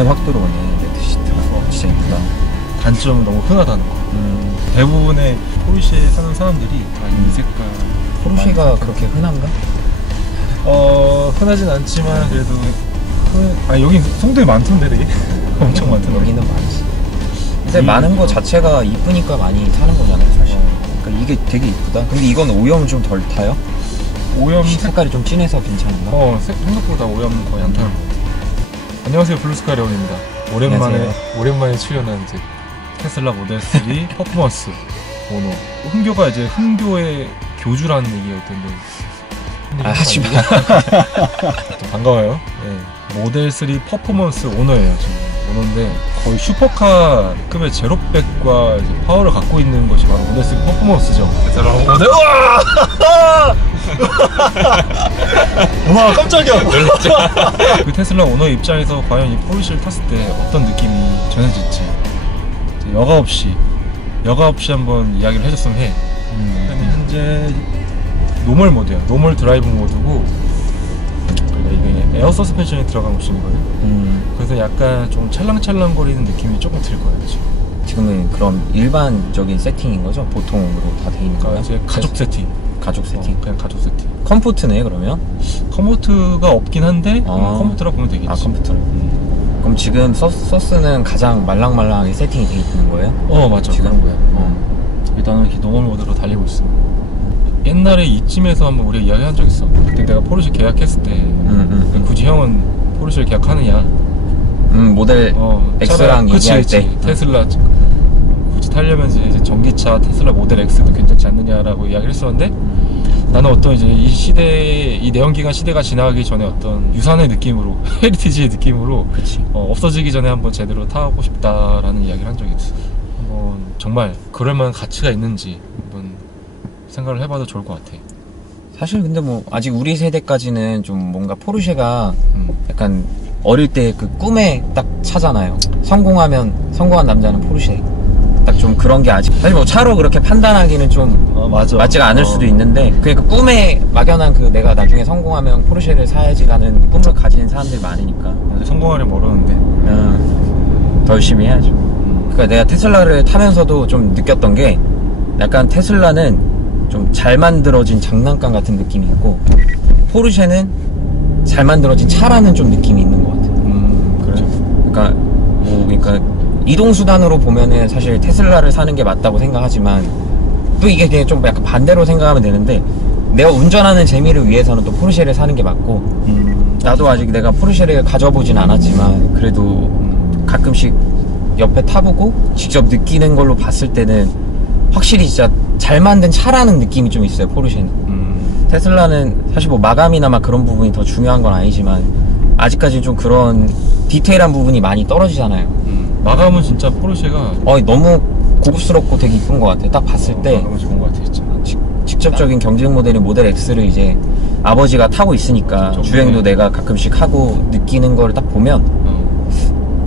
안에 확 들어오네. 레드 시트가 진짜 이쁘다. 단점은 너무 흔하다는 거. 대부분의 포르쉐 사는 사람들이 다 이 색깔. 포르쉐가 그렇게 흔한가? 흔하진 않지만 그래도 여기 송도에 많던데 되게 엄청 많던데. 여기는 많지. 근데 많은 거 자체가 이쁘니까 많이 타는 거잖아요, 사실. 그러니까 이게 되게 이쁘다. 근데 이건 오염 좀 덜 타요? 오염 색깔이 좀 진해서 괜찮은가? 생각보다 오염 거의 안 타는 것 같아요. 안녕하세요, 블루스카이 레온입니다. 오랜만에 출연한 이제 테슬라 모델 3 퍼포먼스 오너. 흥교가 이제 흥교의 교주라는 얘기가 있던데. 하지마. 반가워요. 네. 모델 3 퍼포먼스 오너예요, 지금. 오너인데 거의 슈퍼카급의 제로백과 이제 파워를 갖고 있는 것이 바로 모델 3 퍼포먼스죠. 테슬라 모델. 와, 깜짝이야. 놀랐죠. 그 테슬라 오너의 입장에서 과연 이 포르쉐를 탔을 때 어떤 느낌이 전해질지 여과 없이 한번 이야기를 해줬으면 해. 현재 노멀 모드야. 노멀 드라이브 모드고, 이게 에어 서스펜션이 들어간 옵션이거든. 그래서 약간 좀 찰랑찰랑거리는 느낌이 조금 들 거예요, 지금. 지금은 그럼 일반적인 세팅인 거죠? 보통으로 다 돼 있는 거야? 이제 가족 세팅. 가족 세팅? 그냥 가족 세팅. 컴포트네, 그러면? 컴포트가 없긴 한데, 컴포트라 보면 되겠지. 컴포트로. 그럼 지금 서스는 가장 말랑말랑하게 세팅이 돼 있는 거예요? 맞아. 지금? 그런 거야. 일단은 이렇게 노멀 모드로 달리고 있습니다. 옛날에 이쯤에서 한번 우리가 이야기한 적 있어. 그때 내가 포르쉐 계약했을 때 굳이 형은 포르쉐를 계약하느냐, 모델 X랑 얘기할 때 테슬라 굳이 타려면 이제 전기차 테슬라 모델 X도 괜찮지 않느냐라고 이야기를 했었는데, 나는 어떤 이제 이 내연기관 시대가 지나가기 전에 어떤 유산의 느낌으로 헤리티지의 느낌으로 없어지기 전에 한번 제대로 타고 싶다라는 이야기를 한 적이 있어. 한번 정말 그럴만한 가치가 있는지 한번 생각을 해봐도 좋을 것 같아. 사실 근데 뭐 아직 우리 세대까지는 좀 뭔가 포르쉐가 약간 어릴 때 그 꿈에 딱 차잖아요. 성공한 남자는 포르쉐. 딱 좀 그런 게 아직 사실 뭐 차로 그렇게 판단하기는 좀 맞지가 않을 수도 있는데, 그러니까 꿈에 막연한 그 내가 나중에 성공하면 포르쉐를 사야지라는 꿈을 가진 사람들이 많으니까. 성공하려면 어려운데 더 열심히 해야죠. 그러니까 내가 테슬라를 타면서도 좀 느꼈던 게, 약간 테슬라는 좀 잘 만들어진 장난감 같은 느낌이 있고, 포르쉐는 잘 만들어진 차라는 좀 느낌이 있는 것 같아요. 그래. 그러니까 이동수단으로 보면은 사실 테슬라를 사는 게 맞다고 생각하지만, 또 이게 그냥 좀 약간 반대로 생각하면 되는데, 내가 운전하는 재미를 위해서는 또 포르쉐를 사는 게 맞고, 나도 아직 내가 포르쉐를 가져보진 않았지만 그래도 가끔씩 옆에 타보고 직접 느끼는 걸로 봤을 때는 확실히 진짜 잘 만든 차라는 느낌이 좀 있어요, 포르쉐는. 테슬라는 사실 뭐 마감이나 막 그런 부분이 더 중요한 건 아니지만, 아직까지는 좀 그런 디테일한 부분이 많이 떨어지잖아요. 마감은 진짜 포르쉐가 너무 고급스럽고 되게 이쁜 것 같아요. 딱 봤을 때 마감은 좋은 것 같아, 진짜. 직접적인 경쟁 모델인 모델 X를 이제 아버지가 타고 있으니까 주행도 내가 가끔씩 하고 느끼는 걸 딱 보면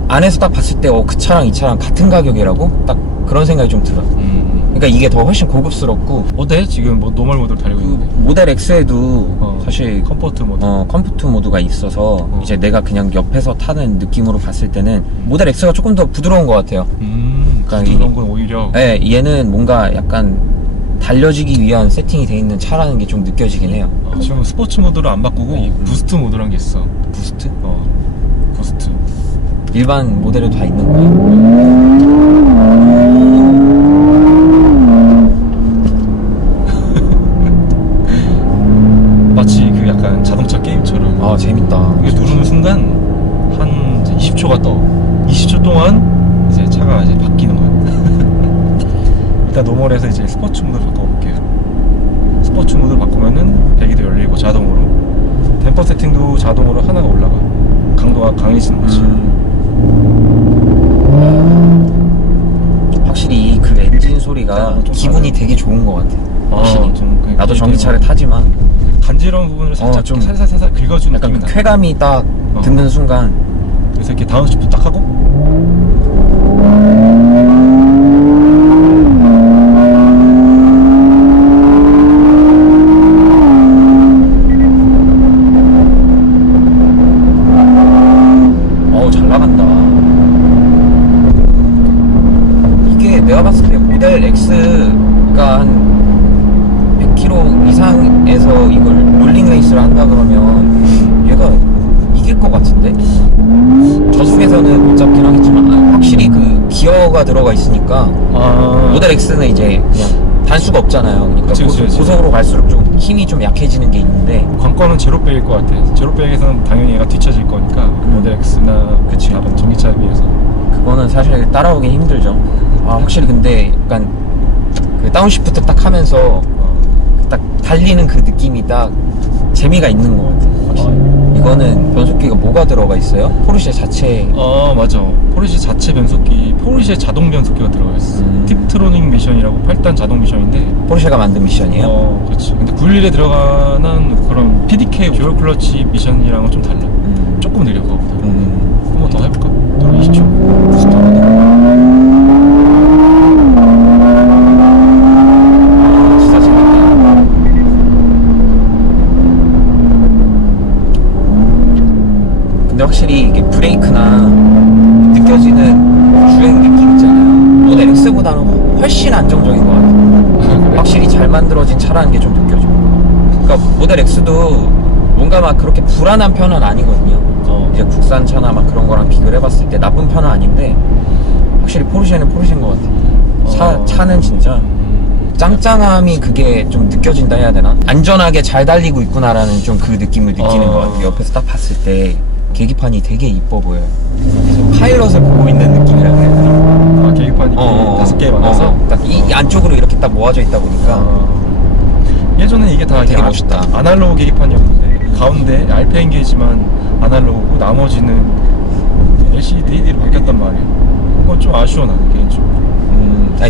안에서 딱 봤을 때 그 차랑 이 차랑 같은 가격이라고? 딱 그런 생각이 좀 들어요. 그러니까 이게 더 훨씬 고급스럽고. 어때? 지금 뭐 노멀 모드로 달리고 있는데 모델 X에도 사실 컴포트 모드 컴포트 모드가 있어서 이제 내가 그냥 옆에서 타는 느낌으로 봤을 때는 모델 X가 조금 더 부드러운 것 같아요. 그러니까 부드러운 건 오히려 얘는 뭔가 약간 달려지기 위한 세팅이 돼 있는 차라는 게 좀 느껴지긴 해요. 지금 스포츠 모드를 안 바꾸고 부스트 모드란 게 있어. 부스트? 부스트. 일반 모델에도 다 있는 거야? 마치 그 약간 자동차 게임처럼. 재밌다. 이게 누르는 순간 한 20초가 떠. 20초 동안 이제 차가 이제 바뀌는 거야. 일단 노멀에서 이제 스포츠 모드를 바꿔볼게요. 스포츠 모드를 바꾸면은 배기도 열리고 자동으로, 댐퍼 세팅도 자동으로 하나가 올라가. 강도가 강해지는 거지. 확실히 그 엔진 소리가 기분이 되게 좋은 것 같아. 확실히. 나도 전기차를 타지만 간지러운 부분을 살짝 좀 살살 긁어주는 약간 느낌이 그 쾌감이 딱 듣는 순간. 그래서 이렇게 다운시프트 딱 하고 잘 나간다. 내가 봤을 때 모델 X가 한 100km 이상에서 이걸 롤링 레이스를 한다 그러면 얘가 이길 것 같은데? 저속에서는 못 잡긴 하겠지만 확실히 그 기어가 들어가 있으니까 모델 X는 이제 그냥 단수가 없잖아요. 그러니까 그치. 고속으로 갈수록 좀 힘이 좀 약해지는 게 있는데 관건은 제로백일 것 같아. 제로백에서는 당연히 얘가 뒤처질 거니까 모델 X나 그치. 다른 전기차에 비해서. 그거는 사실 따라오긴 힘들죠. 확실히 근데 약간 그 다운시프트 딱 하면서 딱 달리는 그 느낌이 딱 재미가 있는 것 같아. 확실히. 이거는 변속기가 뭐가 들어가 있어요? 포르쉐 자체. 맞아. 포르쉐 자체 변속기, 포르쉐 자동 변속기가 들어가 있어. 팁트로닝 미션이라고 8단 자동 미션인데 포르쉐가 만든 미션이에요? 그렇지. 근데 911에 들어가는 그런 PDK 듀얼 클러치 미션이랑은 좀 달라. 조금 느려 그거보다. 한 번 더 해볼까? 또 20초. 진짜 재밌다. 근데 확실히 이게 브레이크나 느껴지는 주행 느낌 있잖아요. 모델 X보다는 훨씬 안정적인 것 같아요. 확실히 잘 만들어진 차라는 게 좀 느껴져. 그러니까 모델 X도 뭔가 막 그렇게 불안한 편은 아니거든요. 이제 국산차나 막 그런 거랑 비교를 해봤을 때 나쁜 편은 아닌데 확실히 포르쉐는 포르쉐인 것 같아요. 차는 진짜 짱짱함이 그게 좀 느껴진다 해야 되나? 안전하게 잘 달리고 있구나라는 좀 그 느낌을 느끼는 것 같아요. 옆에서 딱 봤을 때 계기판이 되게 이뻐 보여요. 그래서 파일럿을 보고 있는 느낌이라 해야 되나? 계기판이 5개 많아서 딱 이 안쪽으로 이렇게 딱 모아져 있다 보니까 예전에 이게 다 되게 멋있다. 아날로그 계기판이었는데 가운데 RPM 게이지만 아날로그고 나머지는 LCD로 바뀌었단 말이에요. 그건 좀 아쉬워 나는 개인적으로.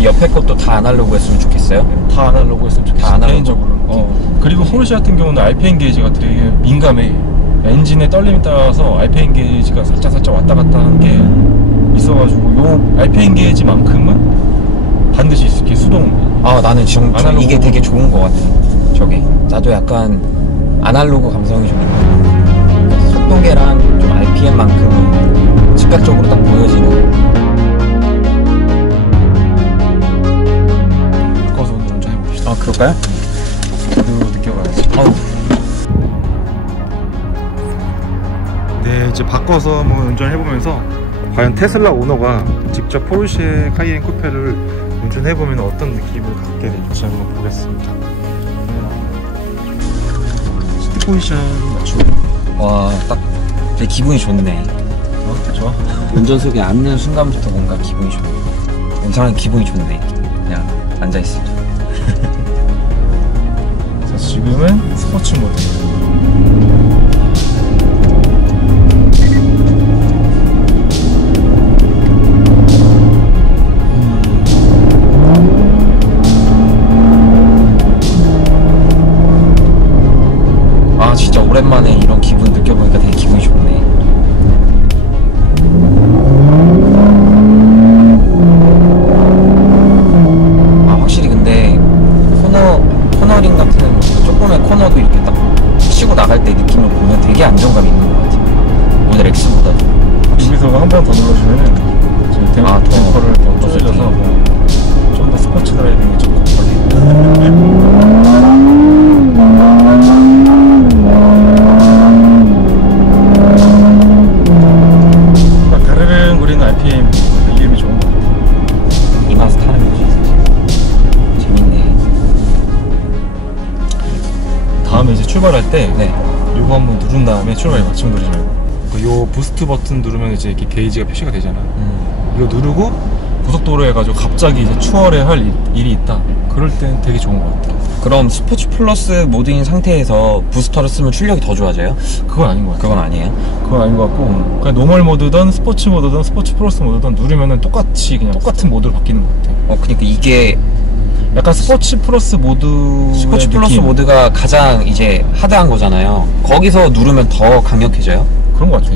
옆에 것도 다 아날로그 했으면 좋겠어요? 다 아날로그 했으면 좋겠어. 다 아날로그. 개인적으로. 그리고 포르쉐 같은 경우는 RPM 게이지가 되게 민감해. 엔진의 떨림에 따라서 RPM 게이지가 살짝 왔다 갔다 하는 게 있어가지고 요 RPM 게이지만큼은 반드시 이렇게 수동. 나는 지금 아날로그. 이게 되게 좋은 것 같아. 저게 나도 약간 아날로그 감성이 좀 있는 것 같아. 속도계랑 좀 RPM만큼은 즉각적으로 딱 보여지는. 바꿔서 오늘 운전해봅시다. 그럴까요? 그대로 느껴봐야지. 네, 이제 바꿔서 한번 운전해보면서 과연 테슬라 오너가 직접 포르쉐 카이엔 쿠페를 운전해보면 어떤 느낌을 갖게 될지 한번 보겠습니다. 스틱 포지션 맞추고. 딱 되게 기분이 좋네. 좋아? 운전석에 앉는 순간부터 뭔가 기분이 좋네. 이상하게 기분이 좋네. 그냥 앉아있을 때. 자, 지금은 스포츠 모드. 진짜 오랜만에 이런 기분 느껴보니까 되게 기분이 좋네. 확실히 근데 코너링 같은 조금의 코너도 이렇게 딱 치고 나갈 때 느낌을 보면 되게 안정감이 있는 것 같아. 모델 X보다도. 여기서 한 번 더 눌러주면은 지금 댐퍼를 더 조져서 좀 더 스포츠 드라이빙이 좀 걸리고. 가르릉거리는 RPM 이름이 좋은 것 같아. 이 맛을 타는 거지. 재밌네. 다음에 이제 출발할 때 요거 한번 누른 다음에 출발에 말씀드리지 말고 요 부스트 버튼 누르면 이제 이렇게 게이지가 표시가 되잖아. 이거 누르고 고속도로에 가지고 갑자기 이제 추월해야 할 일이 있다. 그럴 땐 되게 좋은 것 같아. 그럼 스포츠 플러스 모드인 상태에서 부스터를 쓰면 출력이 더 좋아져요? 그건 아닌 것 같아. 그건 아니에요? 그건 아닌 것 같고 그냥 노멀 모드든 스포츠 모드든 스포츠 플러스 모드든 누르면은 똑같이 그냥 똑같은 모드로 바뀌는 것 같아. 그러니까 이게 약간 스포츠 플러스 모드. 스포츠 플러스 모드가 가장 이제 하드한 거잖아요. 거기서 누르면 더 강력해져요? 그런 것 같아.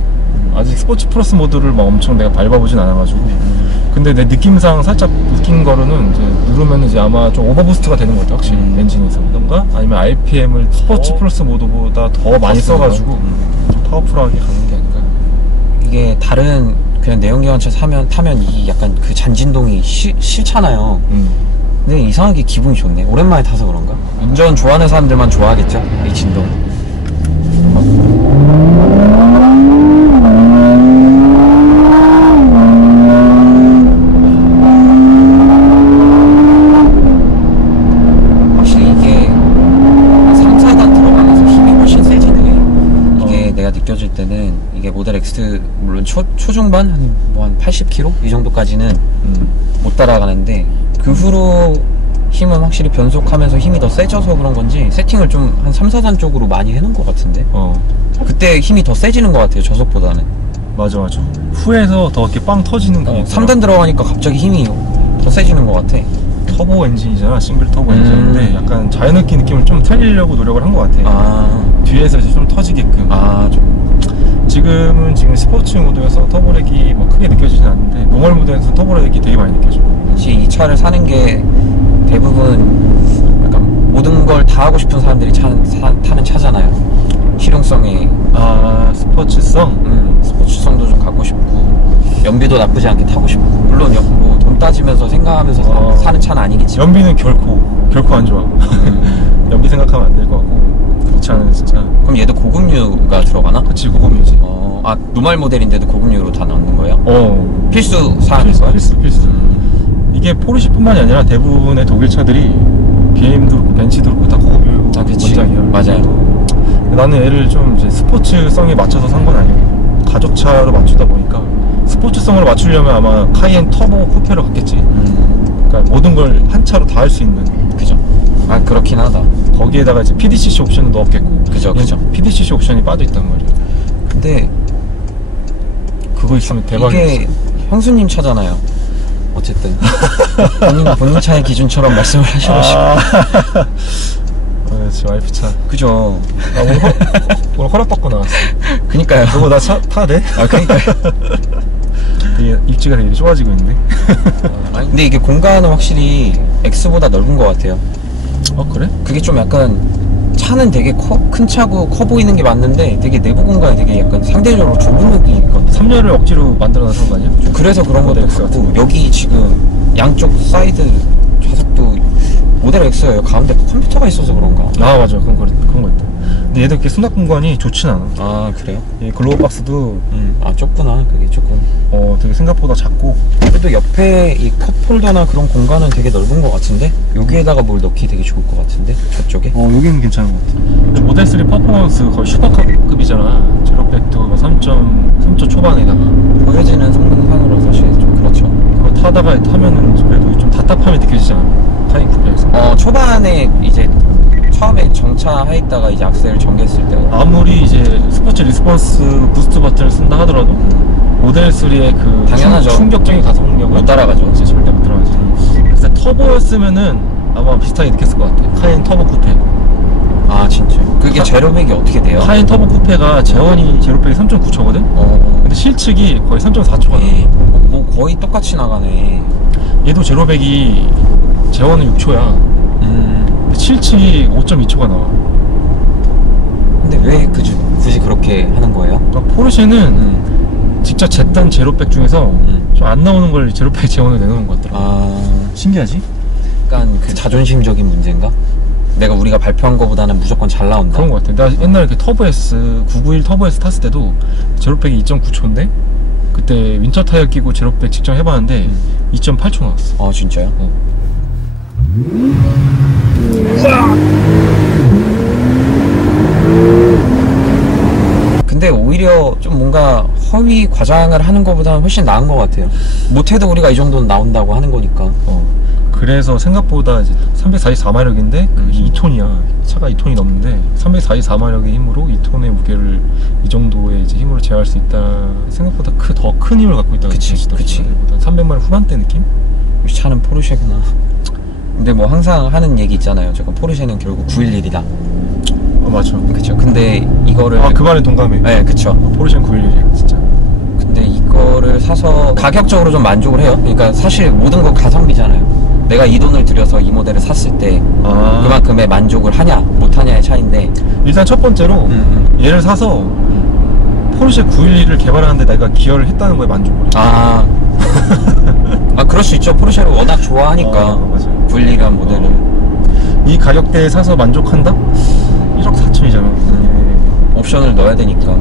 아직 스포츠 플러스 모드를 막 엄청 내가 밟아보진 않아가지고. 근데 내 느낌상 살짝 느낀 거로는 이제 누르면 이제 아마 좀 오버부스트가 되는 것 같아. 확실히 엔진에서 그런가? 아니면 RPM을 스포츠 플러스 모드보다 더 많이 써가지고 좀 파워풀하게 가는 게 아닌가. 이게 다른 그냥 내연기관차 타면 이 약간 그 잔진동이 싫잖아요. 근데 이상하게 기분이 좋네. 오랜만에 타서 그런가? 운전 좋아하는 사람들만 좋아하겠죠? 이 진동. 확실히 이게 3, 4단 들어가면서 힘이 훨씬 세지네. 이게 내가 느껴질 때는 이게 모델 X 물론 초중반 한 80km? 이 정도까지는 못 따라가는데 그 후로 힘은 확실히 변속하면서 힘이 더 세져서 그런 건지 세팅을 좀 한 3, 4단 쪽으로 많이 해놓은 것 같은데 그때 힘이 더 세지는 것 같아요 저속보다는. 맞아. 후에서 더 이렇게 빵 터지는 게 3단 들어가니까 갑자기 힘이 더 세지는 것 같아. 터보 엔진이잖아. 싱글 터보 엔진인데 약간 자연흡기 느낌을 좀 살리려고 노력을 한 것 같아. 뒤에서 이제 좀 터지게끔. 지금 스포츠 모드에서 터보렉이 뭐 크게 느껴지진 않는데 노멀 모드에서 터보렉이 되게 많이 느껴져. 사실 이 차를 사는 게 대부분 약간 모든 걸 다 하고 싶은 사람들이 타는 차잖아요. 실용성에 스포츠성? 스포츠성도 좀 갖고 싶고 연비도 나쁘지 않게 타고 싶고 물론 뭐 돈 따지면서 생각하면서 사는 차는 아니겠지만 연비는 결코 안 좋아. 연비 생각하면 안 될 것 같고 이 차는 진짜. 그럼 얘도 고급류가 들어가나? 그치, 고급류지. 노멀 모델인데도 고급류로 다 넣는 거예요? 필수 사항인 거야? 필수. 이게 포르쉐뿐만이 아니라 대부분의 독일 차들이 BM도 그렇고 벤츠도 그렇고 다 고급류 원장이야. 맞아요. 나는 얘를 좀 이제 스포츠성에 맞춰서 산 건 아니고 가족차로 맞추다 보니까 스포츠성으로 맞추려면 아마 카이엔 터보 쿠페로 갔겠지. 그러니까 모든 걸 한 차로 다 할 수 있는. 그죠. 그렇긴 하다. 거기에다가 이제 PDCC 옵션도 넣었겠고. 그죠. PDCC 옵션이 빠져있단 말이야. 근데 그거 있으면 대박이야. 이게 형수님 차잖아요. 어쨌든 본인 차의 기준처럼 말씀을 하셔가지고. 제 와이프 차. 그죠. 오늘 허락받고 나왔어. 그니까요. 그거 나 차 타야 돼? 그니까요. 되게 입지가 되게 좋아지고 있네. 근데 이게 공간은 확실히 X보다 넓은 것 같아요. 그래? 그게 좀 약간 차는 되게 큰 차고 커 보이는 게 맞는데 되게 내부 공간이 되게 약간 상대적으로 좁은 느낌이 있거든. 3열을 억지로 만들어놔서 그런 거 아니야? 그래서 그런 것도 있고 여기 지금 양쪽 사이드 좌석도 모델 X예요. 가운데 컴퓨터가 있어서 그런가? 맞아. 그런 거 있다. 근데 얘도 이렇게 수납 공간이 좋진 않아. 그래요? 이 글로우 박스도 좁구나. 그게 조금 되게 생각보다 작고. 그래도 옆에 이 컵홀더나 그런 공간은 되게 넓은 것 같은데 여기에다가 뭘 넣기 되게 좋을 것 같은데 저쪽에? 여기는 괜찮은 것 같아. 모델 3 퍼포먼스 거의 슈퍼카급이잖아. 제로백도 3초 초반에다가 보여지는 성능상으로 사실 좀 그렇죠. 그거 타면은 그래도 좀 답답함이 느껴지잖아. 카인 쿠페에서. 초반에 이제 처음에 정차해 있다가 이제 악셀 전개했을 때 아무리 이제 스포츠 리스폰스 부스트 버튼을 쓴다 하더라도 모델 3의 그 당연하죠. 충격적인 가속력은 못 따라가죠. 이제 절대 못 따라가지. 그래서 터보였으면은 아마 비슷하게 느꼈을 것 같아. 카인 터보 쿠페. 진짜. 그게 제로백이 어떻게 돼요? 카인 터보 쿠페가 제원이 제로백이 3.9초거든? 근데 실측이 거의 3.4초가 나와. 뭐 거의 똑같이 나가네. 얘도 제로백이 제원은 6초야. 실측이 5.2초가 나와. 근데 왜 굳이 그렇게 하는 거예요? 그러니까 포르쉐는 직접 쟀던 제로백 중에서 좀 안 나오는 걸 제로백 제원을 내놓은 것 같더라. 신기하지? 약간 그 자존심적인 문제인가? 우리가 발표한 거보다는 무조건 잘 나온다. 그런 것 같아. 나 옛날에 그 터보 S 991 터보 S 탔을 때도 제로백이 2.9초인데 그때 윈터 타이어 끼고 제로백 직접 해봤는데 2.8초 나왔어. 진짜요? 근데 오히려 좀 뭔가 허위 과장을 하는 것보다는 훨씬 나은 것 같아요. 못해도 우리가 이 정도는 나온다고 하는 거니까. 그래서 생각보다 이제 344마력인데 2톤이야. 차가 2톤이 넘는데 344마력의 힘으로 2톤의 무게를 이 정도의 이제 힘으로 제어할 수 있다. 생각보다 더 큰 힘을 갖고 있다고 그치. 300마력 후반대 느낌? 이 차는 포르쉐구나. 근데 뭐 항상 하는 얘기 있잖아요. 저건 포르쉐는 결국 911이다. 맞죠. 그쵸. 근데 이거를 그 말엔 동감해. 네, 그쵸. 포르쉐는 911이야 진짜. 근데 이거를 사서 가격적으로 좀 만족을 해요. 그러니까 사실 모든 건 가성비잖아요. 내가 이 돈을 들여서 이 모델을 샀을 때 그만큼의 만족을 하냐 못하냐의 차이인데 일단 첫 번째로 얘를 사서 포르쉐 911을 개발하는데 내가 기여를 했다는 거에 만족을 해. 아, 그럴 수 있죠. 포르쉐를 워낙 좋아하니까. 맞아요. 911이란 모델을. 이 가격대에 사서 만족한다? 1억 4천이잖아. 옵션을 넣어야 되니까.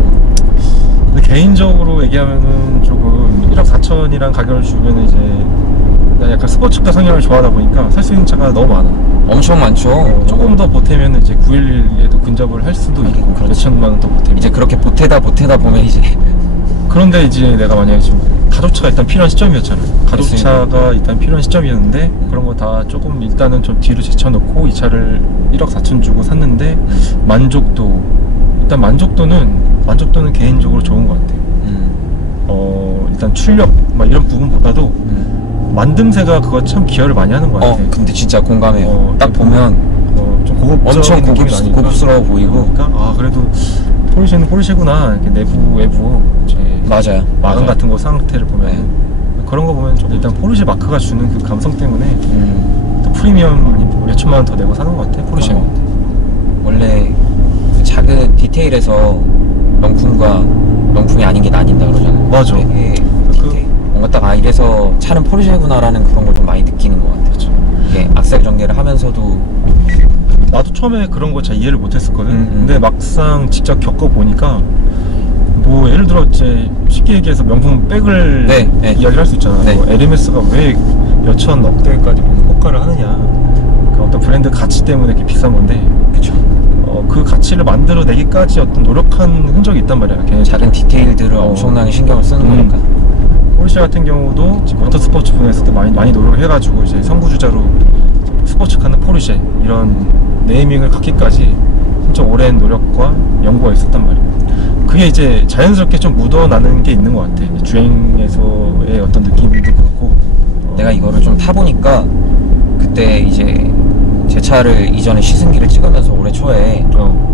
근데 개인적으로 얘기하면은 조금 1억 4천이란 가격을 주면 이제 나 약간 스포츠카 성향을 좋아하다 보니까 살 수 있는 차가 너무 많아. 엄청 많죠. 조금 더 보태면 이제 911에도 근접을 할 수도 있고 몇천만 원 더 보태면 이제 그렇게 보태다 보면 이제 그런데 이제 내가 만약에 지금 가족차가 일단 필요한 시점이었잖아. 가족차가 일단 필요한 시점이었는데 그런 거 다 조금 일단은 좀 뒤로 제쳐놓고 이 차를 1억 4천 주고 샀는데 일단 만족도는 개인적으로 좋은 것 같아. 일단 출력 막 이런 부분보다도 만듦새가 그거 참 기여를 많이 하는 것 같아. 근데 진짜 공감해요. 딱 보면 좀 엄청 고급스러워 보이고. 그러니까 그래도 포르쉐는 포르쉐구나. 이렇게 내부 외부 이제 맞아요. 마감 같은 거 상태를 보면 그런 거 보면 좀 일단 포르쉐 마크가 주는 그 감성 때문에 또 프리미엄 몇 천만 원 더 내고 사는 것 같아. 포르쉐는 원래 그 작은 디테일에서 명품이 아닌 게 나뉜다 그러잖아요. 맞아. 뭔가 딱 이래서 차는 포르쉐구나라는 그런 걸 좀 많이 느끼는 것 같아요. 그렇죠. 이게 악셀 전개를 하면서도 나도 처음에 그런 거 잘 이해를 못했었거든. 근데 막상 직접 겪어보니까 뭐 예를 들어 이제 쉽게 얘기해서 명품 백을 이야기를 할 수 있잖아. 뭐 에르메스가 왜 몇천 억대까지 호가를 하느냐. 그 어떤 브랜드 가치 때문에 이렇게 비싼 건데. 그쵸. 그 가치를 만들어내기까지 어떤 노력한 흔적이 있단 말이야. 걔네 작은 디테일들을 엄청나게 신경을 쓰는 거니까. 포르쉐 같은 경우도 모터스포츠 분야에서도 많이 노력을 해가지고 이제 선구주자로 스포츠카는 포르쉐 이런 네이밍을 갖기까지 진짜 오랜 노력과 연구가 있었단 말이야. 그게 이제 자연스럽게 좀 묻어나는 게 있는 것 같아. 주행에서의 어떤 느낌도 그렇고. 내가 이거를 좀 타보니까 그때 이제 제 차를 이전에 시승기를 찍으면서 올해 초에 좀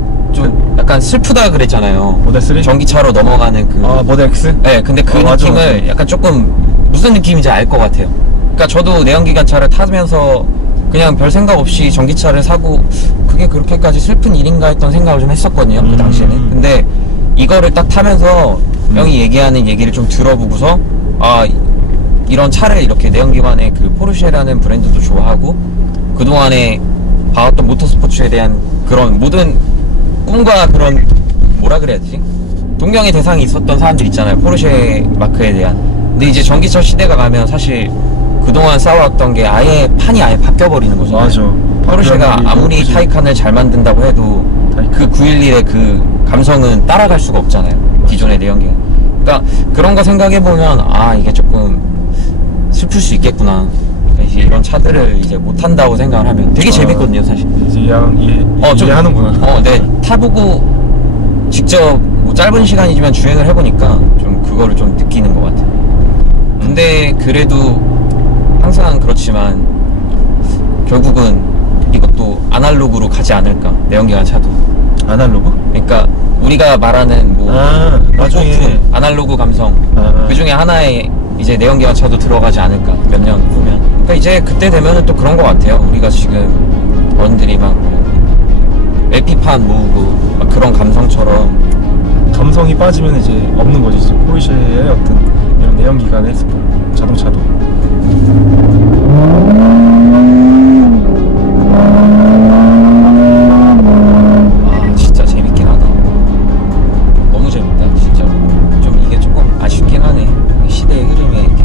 약간 슬프다 그랬잖아요. 모델 3? 전기차로 넘어가는 그 모델 X? 네, 근데 그 느낌을 맞아. 약간 조금 무슨 느낌인지 알 것 같아요. 그러니까 저도 내연기관차를 타면서 그냥 별 생각 없이 전기차를 사고 그게 그렇게까지 슬픈 일인가 했던 생각을 좀 했었거든요. 그 당시에는. 근데 이거를 딱 타면서 형이 얘기하는 얘기를 좀 들어보고서 이런 차를 이렇게 내연기관의 그 포르쉐라는 브랜드도 좋아하고 그동안에 봐왔던 모터스포츠에 대한 그런 모든 꿈과 그런 뭐라 그래야 되지? 동경의 대상이 있었던 사람들 있잖아요. 포르쉐 마크에 대한. 근데 이제 전기차 시대가 가면 사실 그동안 쌓아왔던 게 판이 아예 바뀌어버리는 거잖아요. 맞아. 포르쉐가 아무리 타이칸을 잘 만든다고 해도 그 911의 그 감성은 따라갈 수가 없잖아요. 기존의 내연기관. 그러니까 그런 거 생각해보면 이게 조금 슬플 수 있겠구나. 이런 차들을 이제 못한다고 생각을 하면 되게 재밌거든요, 사실. 이제 이해하는구나. 네, 타보고 직접 뭐 짧은 시간이지만 주행을 해보니까 좀 그거를 좀 느끼는 것 같아요. 근데 그래도 항상 그렇지만 결국은 이것도 아날로그로 가지 않을까, 내연기관 차도. 아날로그? 그러니까 우리가 말하는 뭐 나중에 아날로그 감성 그 중에 하나에 이제 내연기관 차도 들어가지 않을까, 몇 년 후면. 그러니까 이제 그때 되면은 또 그런 것 같아요. 우리가 지금 어른들이 막 LP판 모으고 막 그런 감성처럼 감성이 빠지면 이제 없는 거지. 이제 포르쉐의 어떤 이런 내연기관의 자동차도. 진짜 재밌긴 하다. 너무 재밌다, 진짜. 좀 이게 조금 아쉽긴 하네. 시대의 흐름에 이렇게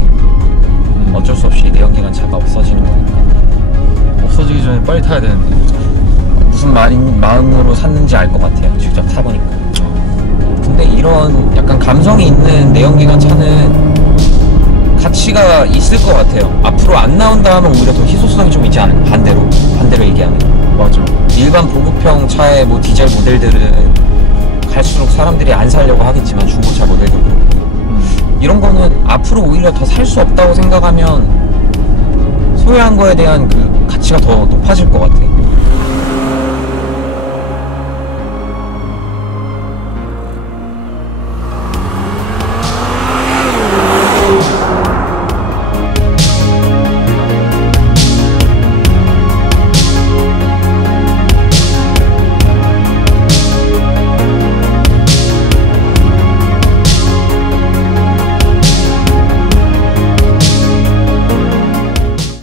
어쩔 수 없이 내연기관 차가 없어지는 거니까. 없어지기 전에 빨리 타야 되는데. 무슨 마음으로 샀는지 알 것 같아요, 직접 타보니까. 근데 이런 약간 감성이 있는 내연기관 차는 가치가 있을 것 같아요. 앞으로 안 나온다 하면 오히려 더 희소성이 좀 있지 않을까. 반대로 얘기하면. 맞아. 일반 보급형 차의 뭐 디젤 모델들은 갈수록 사람들이 안 사려고 하겠지만, 중고차 모델도 그렇고. 이런 거는 앞으로 오히려 더 살 수 없다고 생각하면 소유한 거에 대한 그 가치가 더 높아질 것 같아.